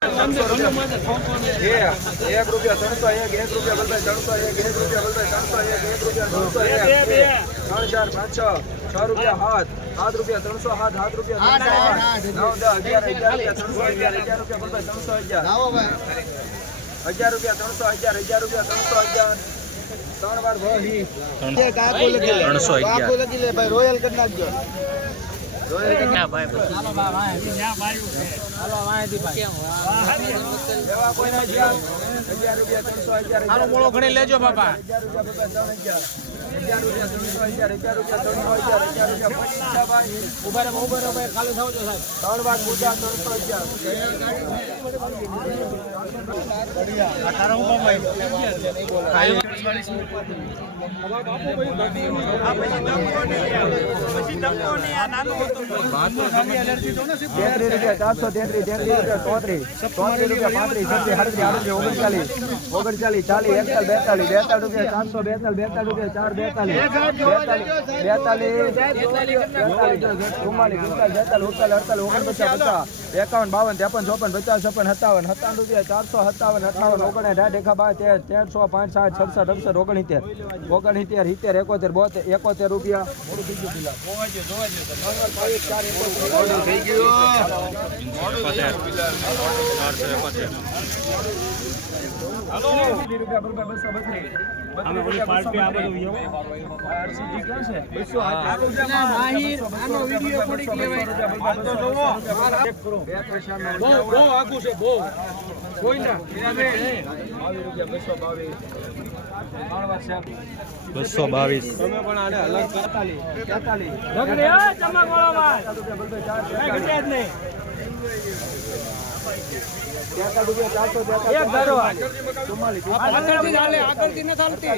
ત્રણસો રૂપિયા એક એક રૂપિયા ત્રણસો એક એક રૂપિયા બલભાઈ ત્રણસો એક એક રૂપિયા બલભાઈ ત્રણસો એક એક રૂપિયા ત્રણસો એક ત્રણ ચાર પાંચ છ છ રૂપિયા હાથ સાત રૂપિયા ત્રણસો હાથ સાત રૂપિયા ત્રણસો આઠ નવ દસ અગિયાર. અગિયાર રૂપિયા ત્રણસો અગિયાર. અગિયાર રૂપિયા બલભાઈ ત્રણસો અગિયાર. અગિયાર રૂપિયા ત્રણસો અગિયાર અગિયાર રૂપિયા ત્રણસો અગિયાર ત્રણ વાર ભરી ત્રણસો અગિયાર રોયલ કરી નાખજો. રોયલ કરી લેવા ઘણી લેજો બાપા ઊભા ઊભા ખાલી થાવ છો સાહેબ ત્રણ વાર પૂજા ત્રણસો અગિયાર તેત્રીસ રૂપિયા ચારસો તેત્રીસ તેત્રીસ રૂપિયા ચોત્રીસ ચોત્રીસ રૂપિયા પાંત્રીસ છત્રીસ સાડત્રીસ આડત્રીસ ઓગણચાલીસ ઓગણચાલીસ ચાલીસ એકતાલીસ બેતાલીસ બેતાલીસ રૂપિયા ચારસો બેતાલીસ બેતાલીસ રૂપિયા ચાર બેતાલીસ બેતાલીસ બેતાલીસ ચુમ્માલીસ પિસ્તાલીસ બેતાલીસ ઉડતાલીસ અડતાલીસ ઓગણપચાસ પચાસ એકાવન બાવન ત્રેપન ચોપન પચાસ છપ્પન સત્તાવન સત્તાવન રૂપિયા ચારસો સત્તાવન અઠાવન ઓગણ અઢાર એકા બાર તેર તેરસો પાંચ સાત સડસઠ અડસઠ ઓગણીતેર ઓગણીતેર સિત્તેર એકોતેર બોતેર એકોતેર રૂપિયા. બસો રૂપિયા ક્યાં છે? બહુ. કોઈ ના. રૂપિયા બસો બાવીસ. તમે પણ આને અલગ તેતાલીસ તેતાલીસ ચારસો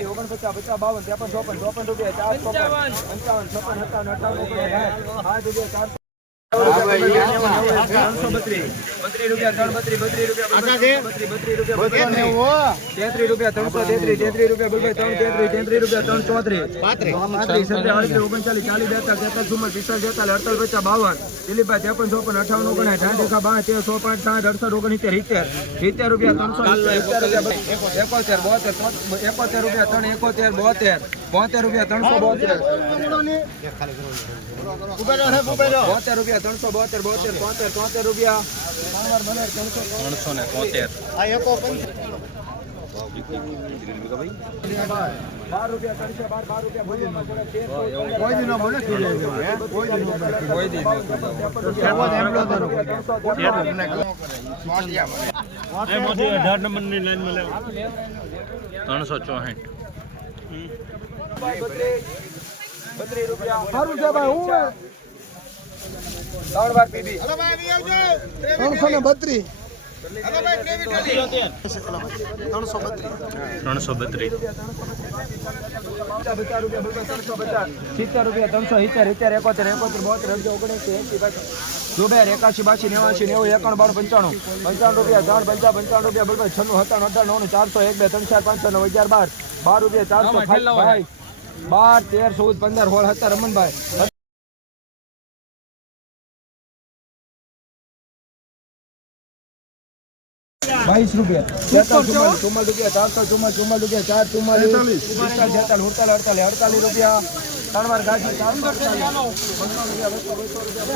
ઓગણપચાસ પચાસ બાવન ત્રેપન ચોપન ચોપન રૂપિયા ચાર ચોપન પંચાવન છપ્પન સત્તાવન અઠાવન ઓગણસાઠ આઠ રૂપિયા ચારસો. દિલીપભાઈ ત્રેપન ચોપન અઠાવન ઓગણસાઠ આઠ એકા બાર સો પાંચ સાઠ અડસઠ ઓગણસિત્તેર સિત્તેર સિત્તેર રૂપિયા ત્રણસો એકોતેર બોતેર એકોતેર રૂપિયા ત્રણ એકોતેર બોતેર બોતેર રૂપિયા ત્રણસો બોતેર. બોતેર રૂપિયા ત્રણસો બોતેર બોતેર તોતેર તોતેર રૂપિયા. ત્રણસો. ને તોતેર. બાર રૂપિયા ત્રણસો બાર બાર રૂપિયા ભોજનમાં પડે તેર કોઈ દી અઢાર નંબરની લાઈનમાં ત્રણસો ચોસઠ. બત્રીસ રૂપિયા. સારું છે ભાઈ હું ત્રણ વાર પીધી. ત્રણસો ને બત્રીસ. ત્રણસો બત્રીસ. ત્રણસો સિત્તેર રૂપિયા ત્રણસો સિત્તેર સિત્તેર એકોતેર એકોતેર બોતેર અડધો ઓગણીસ એસી દુબેર એકાશી બાસી નેવાસી નેવું એકાણું બાર પંચાણું. પંચાણું રૂપિયા ત્રણ પંચા પંચાણું રૂપિયા બરોબર છન્નું સત્તાણું અઠાણું નવ્વાણું ચારસો એક બે ત્રણ ચાર પાંચસો નવ અગિયાર બાર. બાર રૂપિયા ચારસો ભાઈ બાર તેર ચૌદ પંદર સોળ સત્તર રમણભાઈ બાવીસ રૂપિયા તેતાલીસ ચુમ્માલીસ રૂપિયા ચારસો ચુમ્માલીસ ચુમ્માલીસ રૂપિયા ચાર ચુમ્માલીસ પિસ્તાલીસ છેતાલીસ ઉડતાલીસ અડતાલીસ અડતાલીસ રૂપિયા ત્રણ વાર ગાડી ચારસો અડતાલીસ. પંચાવન રૂપિયા બસો બસો રૂપિયા